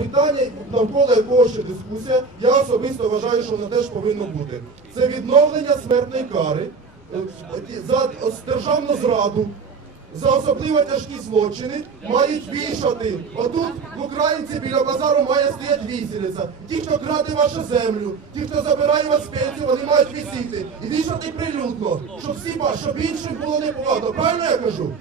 питання, навколо якого ще дискусія. Я особисто вважаю, що воно теж повинно бути. Це відновлення смертної кари е, за державну зраду. За особливо тяжкі злочини мають вішати. Отут в Українці біля базару має стояти вісілиця. Ті, хто краде вашу землю, ті, хто забирає вас пенсію, вони мають висіти. І вішати прилюдно, щоб всі щоб іншим було неповадно. Правильно я кажу?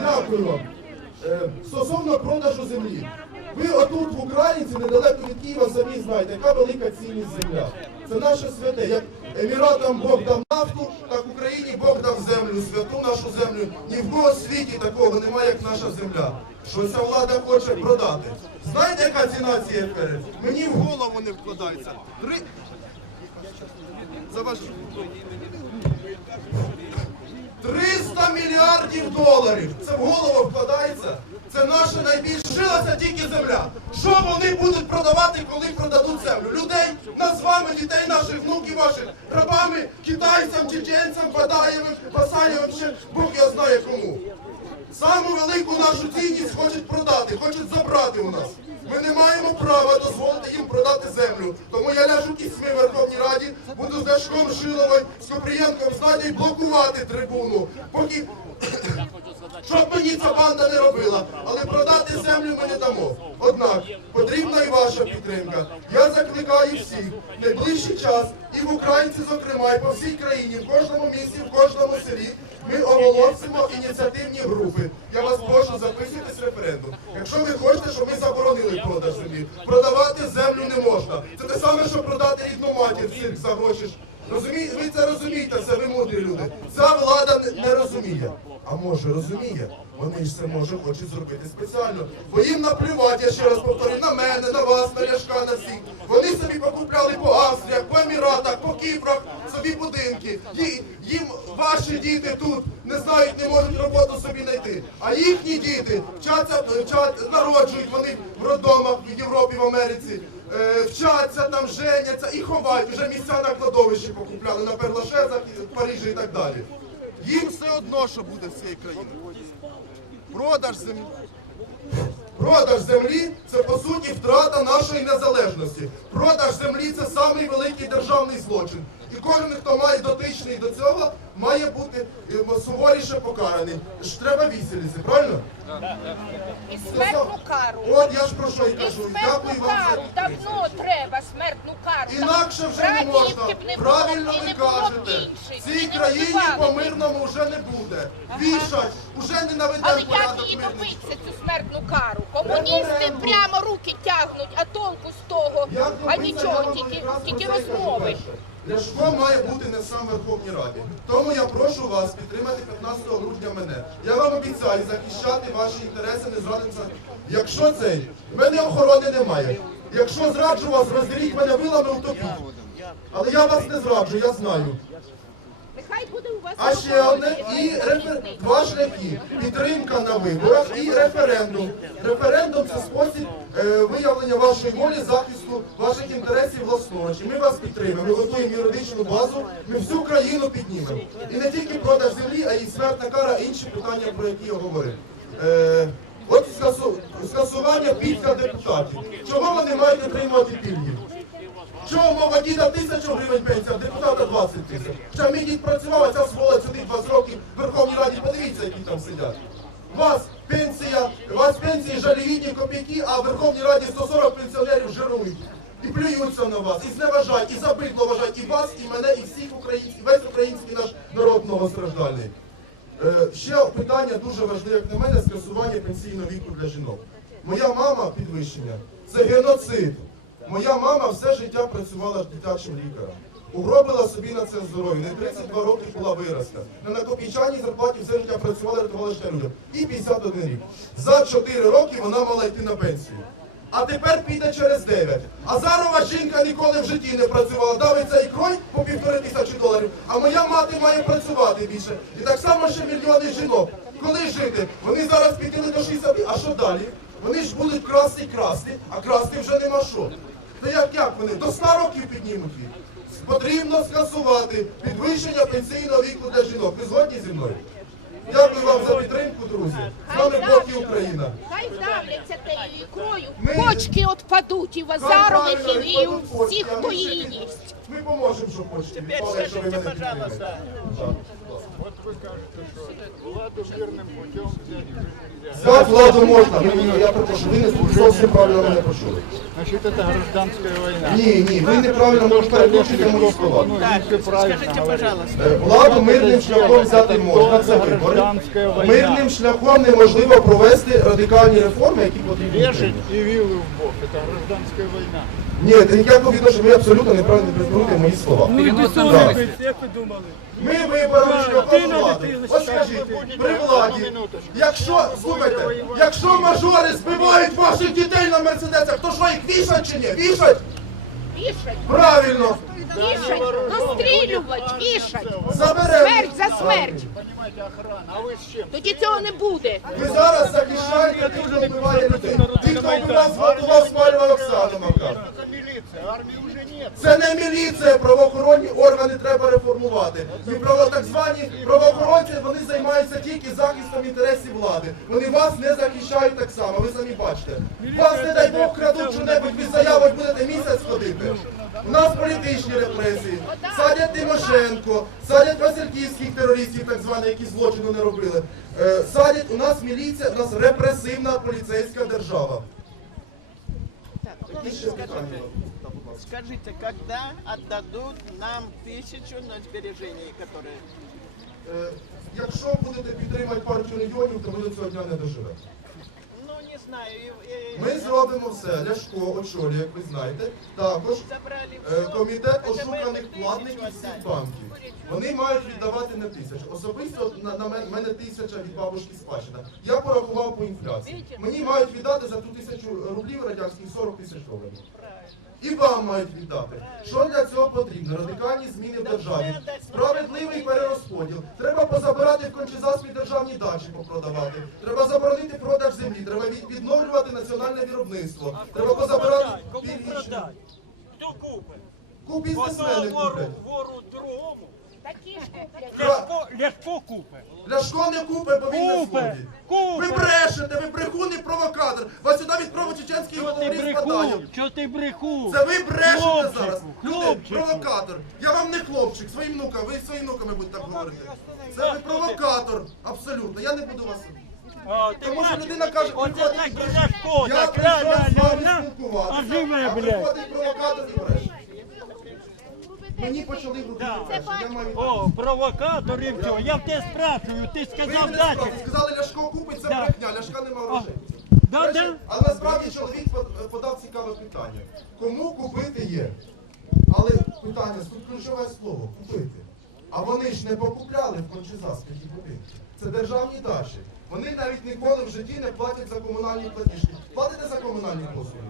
Дякую вам. Е, Стосовно продажу землі. Ви отут в Українці, недалеко від Києва, самі знаєте, яка велика цінність земля. Це наше святе. Як Еміратам Бог дав нафту, так Україні Бог дав землю, святу нашу землю. Ні в кого світі такого немає, як наша земля. Що ця влада хоче продати. Знаєте, яка ціна цієї фери? Мені в голову не вкладається. За ваш... 300 мільярдів доларів. Це в голову вкладається. Це наша найбільша жилася тільки земля. Що вони будуть продавати, коли продадуть землю? Людей, нас з вами, дітей наших, внуків ваших, рабами, китайцям, чеченцям, Бадаєвим, Басаєвим, ще Бог я знає кому. Саму велику нашу цінність хочуть продати, хочуть забрати у нас. Ми не маємо права дозволити їм продати землю. Тому я ляжу кісьми в Верховній Раді, буду з Дашком Шиловим, з Копрієнком, з Надією блокувати трибуну, поки щоб мені ця банда не робила, але продати землю ми не дамо. Однак потрібна і ваша підтримка. Я закликаю всіх в найближчий час і в Українці, зокрема, і по всій країні, в кожному місті, в кожному селі. Ми оголосимо ініціативні групи. Я вас прошу записуйтесь референдум. Якщо ви хочете, щоб ми заборонили продаж землі, продавати землю не можна. Це те саме, що продати рідну матір за гроші. Розумієте, ви це розумієте, це ви мудрі люди. Ця влада не, розуміє. А може розуміє? Вони ж це може хочуть зробити спеціально. Бо їм наплювати, я ще раз повторю, на мене, на вас, на Ляшка, на всіх. Вони собі покупляли по Австріях, по Еміратах, по Кіпрах собі будинки. Їм ваші діти тут не знають, не можуть роботу собі знайти. А їхні діти вчаться, вчать, народжують вони в роддомах в Європі, в Америці. Е, Вчаться там, женяться і ховають. Вже місця на кладовищі покупляли на Перлашезах, в Парижі і так далі. Їм все одно, що буде з цієї країни. Продаж землі. Продаж землі це по суті втрата нашої незалежності. Продаж землі це самий великий державний злочин. І кожен, хто має дотичний до цього, має бути е, суворіше покараний. Ж треба вісіліці, правильно? І смертну кару. От я ж про що й І кажу. смертну Дякую вам кару. Давно треба смертну кару. Інакше вже не можна. Правильно ви кажете. В цій країні по мирному вже не буде. Вішать, уже не Але як порядок її мирний. добитися, цю смертну кару? Комуністи прямо руки тягнуть, а толку з того, Як а я нічого, вам тільки, якраз тільки про це й кажу розмови. перше. Ляшко має бути не сам в Верховній Раді. Тому я прошу вас підтримати 15 грудня мене. Я вам обіцяю захищати ваші інтереси, не зрадимся. Якщо цей, в мене охорони немає. Якщо зраджу вас, роздеріть мене вилами утопіть. Але я вас не зраджу, я знаю. Нехай буде у вас А ще одне і рефер... два шляхи. Підтримка на виборах і референдум. Референдум це спосіб е, виявлення вашої волі, захисту ваших інтересів власноруч. Ми вас підтримуємо. Ми готуємо юридичну базу. Ми всю країну піднімемо. І не тільки продаж землі, а й смертна кара, інші питання, про які я говорив. Е, от скасу... скасування підка депутатів. Чого вони мають отримувати пільги? Чого мова діда тисячу гривень пенсія, депутата 20 тисяч? Що мій дід працював, а ця сволоч сидить 20 років в Верховній Раді, подивіться, які там сидять. Вас пенсія, вас пенсії жалюгідні копійки, а в Верховній Раді 140 пенсіонерів жирують. І плюються на вас, і зневажають, і забидло вважають і вас, і мене, і всіх українців, весь український наш народ многостраждальний. Е, ще питання дуже важливе, як на мене, скасування пенсійного віку для жінок. Моя мама підвищення це геноцид. Моя мама все життя працювала дитячим лікарем. Угробила собі на це здоров'я. Не 32 роки була виразка. На накопічаній зарплаті все життя працювала, рятувала життя людям. І 51 рік. За 4 роки вона мала йти на пенсію. А тепер піде через 9. Азарова жінка ніколи в житті не працювала. Давиться ікрой по півтори тисячі доларів. А моя мати має працювати більше. І так само ще мільйони жінок. Коли жити? Вони зараз підійли до 60. А що далі? Вони ж будуть красти красти, а красти вже нема що. Та як як вони? До 100 років піднімуть їх. Потрібно скасувати підвищення пенсійного віку для жінок. Ви згодні зі мною? Дякую вам за підтримку, друзі. З вами Бог і Україна. Хай давляться тією ікрою, Ми- почки отпадуть і в Азарових, і, у всіх, хто її їсть. Ми поможемо, щоб почти відпали, якщо ви мене підтримаєте. Так. Вот вы кажете, что владу мирным путем взять уже нельзя. Взяти владу можна, ви мені, я прошу, ви не зовсім правильно мене почули. Значит, это гражданская война. Ні, ні, ви неправильно можете переключити мої слова. Ну, все правильно говорит. Е, Владу мирним шляхом взяти можна, це вибори. Гражданська війна. Мирним шляхом неможливо провести радикальні реформи, які потрібні. Вешать и вилы в бок. Это гражданская война. Ні, це ніякого відношення, ви абсолютно неправильно інтерпретуєте мої слова. Так. Як ви думали? Ми вибрали шляхом на влади. дитину скажіть, при владі, якщо, слухайте, якщо мажори збивають ваших дітей на мерседесах, то що їх вішать чи ні? Вішать? Вішать, Правильно. Вішать, розстрілювати, вішать. Заберемо. Смерть за смерть. Тоді цього не буде. Ви зараз захищаєте тих, хто вбиває людей. Ті, хто вбивав, зґвалтував, спалював Оксану Макар. Это милиция, армии. Це не міліція, правоохоронні органи треба реформувати. І право так звані правоохоронці вони займаються тільки захистом інтересів влади. Вони вас не захищають так само. Ви самі бачите. Вас не дай Бог крадуть що-небудь, ви заявок будете місяць ходити. У нас політичні репресії. Садять Тимошенко, садять Васильківських терористів, так званих, які злочину не робили. Е, Садять у нас міліція, у нас репресивна поліцейська держава. Які ще питання? Скажите, когда отдадут нам тысячу на сбережения, которые... Е, Якщо будете підтримати партію регіонів, то ви до цього дня не доживете. Ну, не знаю, и- и- Ми зробимо все. Ляшко очолює, як ви знаєте. Також забрали е, все. комітет Хотя бы ошуканих эту вкладників тысячу всіх отдать. банків. Вони мають віддавати не тисячу. Особисто от на, на мен- мене тисяча від бабушки спадщина. Я порахував по інфляції. Мені мають віддати за ту тисячу рублів радянських 40 тисяч доларів. І вам мають віддати. Що для цього потрібно? Радикальні зміни в державі. Справедливий перерозподіл. Треба позабирати в кончезаспі державні дачі попродавати. Треба заборонити продаж землі. Треба відновлювати національне виробництво. Треба позабирати пільги. Хто купить? Купить бізнесмени куплять. вору другому. Такі ж куплять. Ляшко, Ляшко купить. Ляшко не купить, бо він не Купе, купе. Ви брешете, ви брехун і провокатор. Вас сюди від чеченських Чого ти спадає. Чого ти бреху? Це ви брешете Хлопчику, зараз. Люди, хлопчику. провокатор. Я вам не хлопчик, своїм внукам, ви своїм внуками будете так говорити. Це ви провокатор, абсолютно. Я не буду вас. А, ти Тому що бачиш, людина каже, Оце приходить так бреше. Ляшко, Я так прийшов з вами спілкуватися. А живе, блядь. приходить провокатор і бреше. Мені почали в руки Да. Я маю... О, провокатор і все. Я в тебе спрашиваю, ти Ви сказав мене дати. справді сказали, Ляшко купить, це Да. брехня, Ляшка нема грошей. Да, да. А насправді чоловік под- подав цікаве питання. Кому купити є? Але питання, тут ключове слово купити. А вони ж не покупляли в Кончезаспі ті будинки. Це державні дачі. Вони навіть ніколи в житті не платять за комунальні платіжки. Платите за комунальні послуги?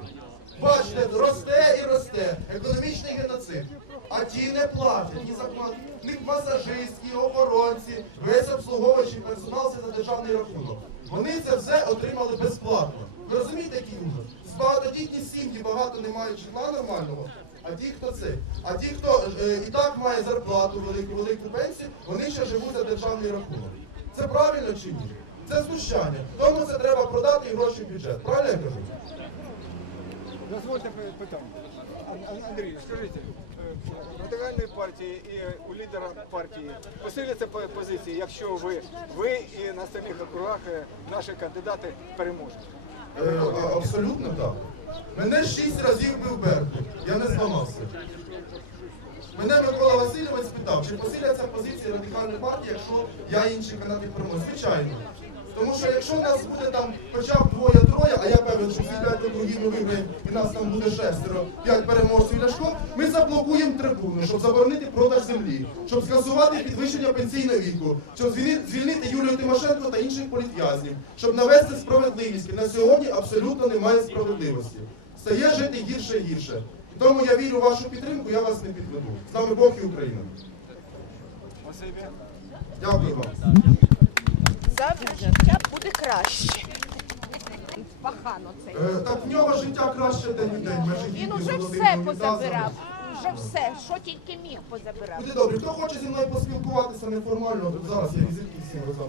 Бачите, росте і росте. Економічний геноцид. А ті не платять. Ні за кому- В них масажистки, охоронці, весь обслуговуючий персонал це за державний рахунок. Вони це все отримали безплатно. Ви розумієте, який ужас? З багатодітні сім'ї багато не мають житла нормального. А ті, хто це, а ті, хто е, і так має зарплату велику, велику пенсію, вони ще живуть за державний рахунок. Це правильно чи ні? Це знущання. Тому це треба продати і гроші в бюджет. Правильно я кажу? Дозвольте пи- питання. Ан- Ан- Андрій, скажіть, радикальної партії і у лідера партії посиляться позиції, якщо ви, ви і на самих округах е, наші кандидати переможуть. Е, абсолютно так. Мене шість разів бив Беркут. Я не зламався. Мене Микола Васильович спитав, чи посиляться позиції радикальної партії, якщо я інші кандидати переможу. Звичайно. Тому що якщо нас буде там хоча б двоє-троє, а я певен, що всі п'ять округів ми виграємо, і нас там буде шестеро, п'ять переможців Ляшко, ми заблокуємо трибуну, щоб заборонити продаж землі, щоб скасувати підвищення пенсійного віку, щоб звільнити Юлію Тимошенко та інших політв'язнів, щоб навести справедливість. І на сьогодні абсолютно немає справедливості. Стає жити гірше і гірше. Тому я вірю в вашу підтримку, я вас не підведу. З нами Бог і Україна. Дякую вам. Завтра життя буде краще. Пахано це. Е, Так в нього життя краще день у день. Межигідні, Він уже Золотим все позабирав. вже все, що тільки міг позабирав. Люди добрі, хто хоче зі мною поспілкуватися неформально, зараз я візитки всім роздам.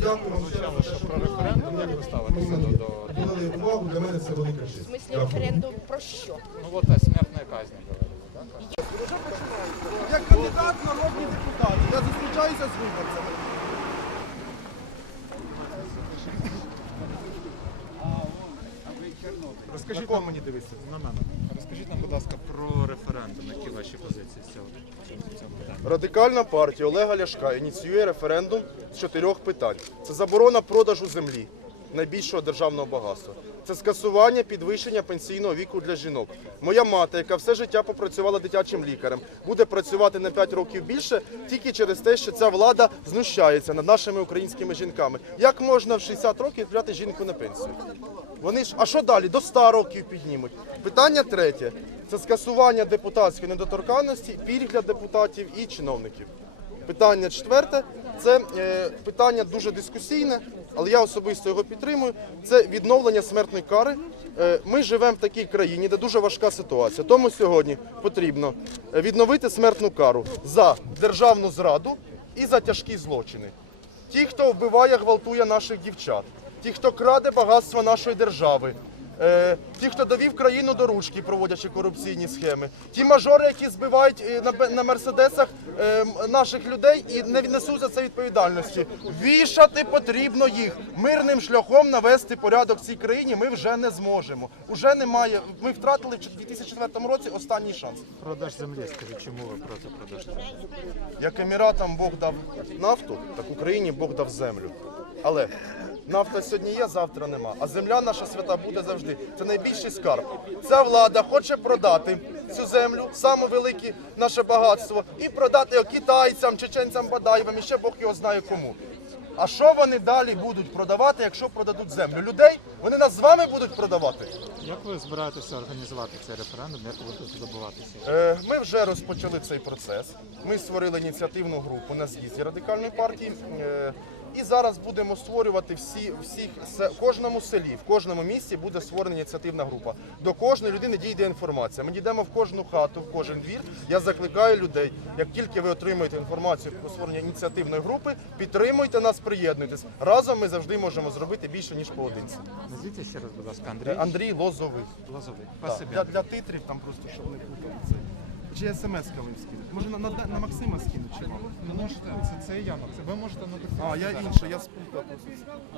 Дякую вам ще раз. за те, що Про референдум як ви ставитеся до, до Приділили увагу, для мене це велика В честь. смислі референдум про що? ну вот о смертной казни говорили, да? Як кандидат в народні депутати, я зустрічаюся з виборцями. Розкажіть кого нам, мені дивитися? на мене. Розкажіть нам, будь ласка, про референдум. Які ваші позиції з цього, з цього питання? Радикальна партія Олега Ляшка ініціює референдум з чотирьох питань: це заборона продажу землі, найбільшого державного багатства. Це скасування підвищення пенсійного віку для жінок. Моя мати, яка все життя попрацювала дитячим лікарем, буде працювати на 5 років більше тільки через те, що ця влада знущається над нашими українськими жінками. Як можна в 60 років відправляти жінку на пенсію? Вони ж, а що далі? До 100 років піднімуть. Питання третє це скасування депутатської недоторканності, пільг для депутатів і чиновників. Питання четверте це е, питання дуже дискусійне, але я особисто його підтримую. Це відновлення смертної кари. Е, ми живемо в такій країні, де дуже важка ситуація. Тому сьогодні потрібно е, відновити смертну кару за державну зраду і за тяжкі злочини. Ті, хто вбиває, гвалтує наших дівчат, ті, хто краде багатство нашої держави, е, ті, хто довів країну до ручки, проводячи корупційні схеми, ті мажори, які збивають е, на, на мерседесах е, наших людей і не несуть за це відповідальності. Вішати потрібно їх мирним шляхом навести порядок в цій країні. Ми вже не зможемо. Уже немає. Ми втратили в 2004 році останній шанс. Продаж землі, скажіть, чому ви проти продажу землі? Як Еміратам Бог дав нафту, так Україні Бог дав землю. Але нафта сьогодні є, завтра нема. А земля наша свята буде завжди. Це найбільший скарб. Ця влада хоче продати цю землю, саме велике наше багатство, і продати його китайцям, чеченцям, бадаєвам, і ще Бог його знає кому. А що вони далі будуть продавати, якщо продадуть землю? Людей вони нас з вами будуть продавати. Як ви збираєтеся організувати цей референдум? Як ви будете добуватися? Е, Ми вже розпочали цей процес. Ми створили ініціативну групу на з'їзді радикальної партії. І зараз будемо створювати всі всіх в кожному селі, в кожному місті буде створена ініціативна група. До кожної людини дійде інформація. Ми дійдемо в кожну хату, в кожен двір. Я закликаю людей. Як тільки ви отримаєте інформацію про створення ініціативної групи, підтримуйте нас, приєднуйтесь. Разом ми завжди можемо зробити більше ніж поодинці. Назвіться ще раз, будь ласка, Андрій Андрій Лозовий. Лозовий. Для, для титрів там просто щоб не плутали це. Чи смс-ка скинуть? Може на, на, на Максима скинуть чи вам? Не можете, це, це я, Максим. Ви можете написати. А, я інше, я спутав.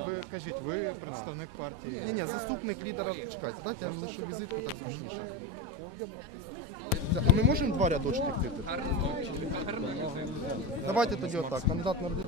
Ви кажіть, ви представник партії. Ні, ні, заступник лідера. Чекайте, дайте я вам лишу візитку, так зручніше. А ми можемо два рядочки вкрити? Давайте тоді отак. Кандидат народний